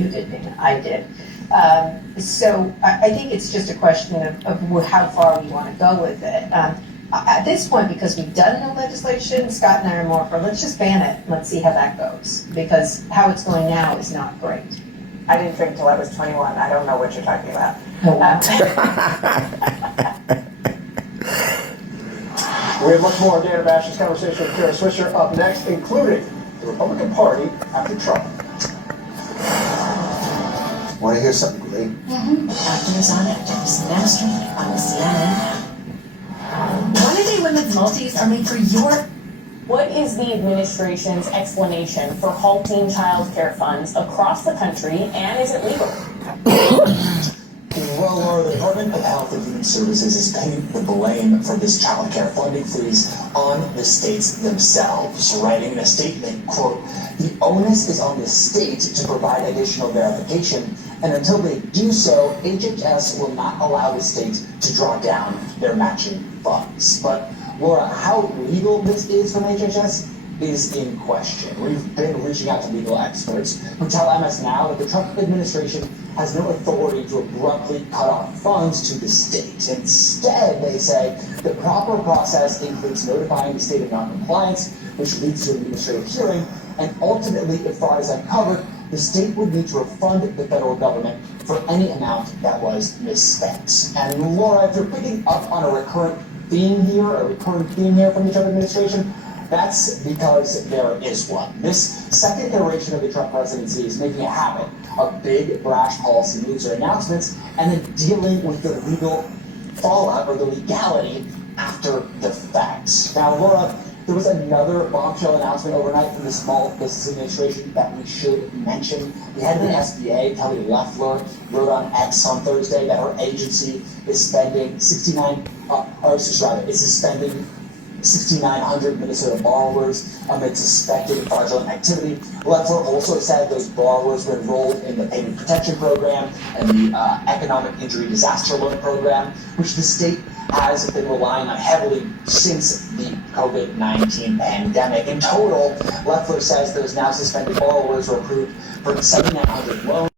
you did, Dana. I did. So I think it's just a question of how far we want to go with it. At this point, because we've done no legislation, Scott and I are more for let's just ban it. Let's see how that goes. Because how it's going now is not great. I didn't drink till I was 21. I don't know what you're talking about. We have much more on Dana Bash's conversation with Kara Swisher up next, including the Republican Party after Trump. Want to hear something great? Actors on Actors, now streaming on CNN. One-a-day women's multis are made for your... What is the administration's explanation for halting child care funds across the country, and is it legal? Well, Laura, the Department of Health and Human Services is pinning the blame for this child care funding freeze on the states themselves, writing in a statement, quote, "The onus is on the state to provide additional verification, and until they do so, HHS will not allow the state to draw down their matching funds." But, Laura, how legal this is from HHS is in question. We've been reaching out to legal experts who tell MS Now that the Trump administration has no authority to abruptly cut off funds to the state. Instead, they say the proper process includes notifying the state of noncompliance, which leads to an administrative hearing, and ultimately, if fraud is uncovered, the state would need to refund the federal government for any amount that was misspent. And Laura, if you're picking up on a recurring theme here from the Trump administration, that's because there is one. This second iteration of the Trump presidency is making a habit of big, brash policy moves or announcements and then dealing with the legal fallout or the legality after the fact. Now, Laura, there was another bombshell announcement overnight from the Small Business Administration that we should mention. The head of the SBA, Kelly Loeffler, wrote on X on Thursday that her agency is spending 6,900 Minnesota borrowers amid suspected fraudulent activity. Loeffler also said those borrowers were enrolled in the Payment Protection Program and the Economic Injury Disaster Loan Program, which the state has been relying on heavily since the COVID-19 pandemic. In total, Loeffler says those now suspended borrowers were approved for 7,900 loans.